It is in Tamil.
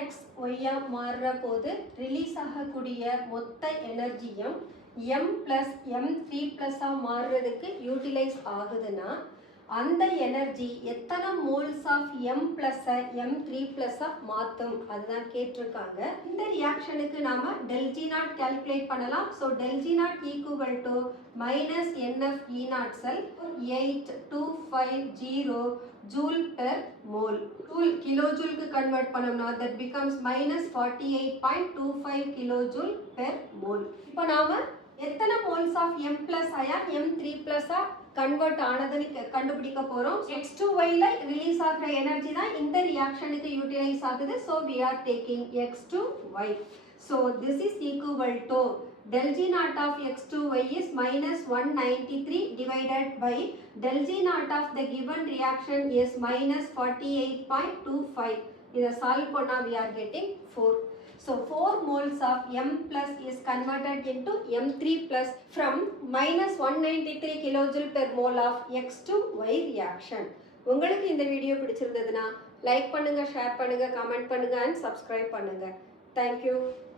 எக்ஸ் ஒய்யாக மாறுற போது ரிலீஸ் ஆகக்கூடிய மொத்த எனர்ஜியும் எம் ப்ளஸ் எம் த்ரீ ப்ளஸ்ஸாக மாறுறதுக்கு யூட்டிலைஸ் ஆகுதுன்னா அந்த எனர்ஜி எத்தனை மோல்ஸ் ஆஃப் எம் ப்ளஸ்ஸை எம் த்ரீ ப்ளஸ்ஸாக மாற்றும் அதுதான் கேட்டிருக்காங்க. இந்த ரியாக்ஷனுக்கு நாம் டெல்ஜி நாட் கால்குலேட் பண்ணலாம். So del G naught equal to minus n F E naught cell 8250 joule per mole. Joule kilo ஜூலுக்கு கன்வெர்ட் பண்ணோம்னா that becomes minus 48.25 kilo joule per mole. இப்போ நாம் எத்தனை மோல்ஸ் ஆஃப் எம் ப்ளஸ் ஐயா எம் த்ரீ ப்ளஸ்ஸாக கன்வெர்ட் ஆனதுன்னு கண்டுபிடிக்க போகிறோம். X2Yல ரிலீஸ் ஆகிற எனர்ஜி தான் இந்த ரியாக்ஷனுக்கு யூட்டிலைஸ் ஆகுது. So we are taking X2Y. So this is equal to del G naught of X2Y is minus 193 divided by del G naught of the given reaction is minus 48.25. இதை சால்வ் பண்ணா we are getting 4. So 4 moles of M plus is converted into M3 plus from minus 193 kilojoule per mole of X2Y reaction. உங்களுக்கு இந்த வீடியோ பிடிச்சிருந்ததுன்னா லைக் பண்ணுங்க, ஷேர் பண்ணுங்க, கமெண்ட் பண்ணுங்க and subscribe பண்ணுங்க. Thank you.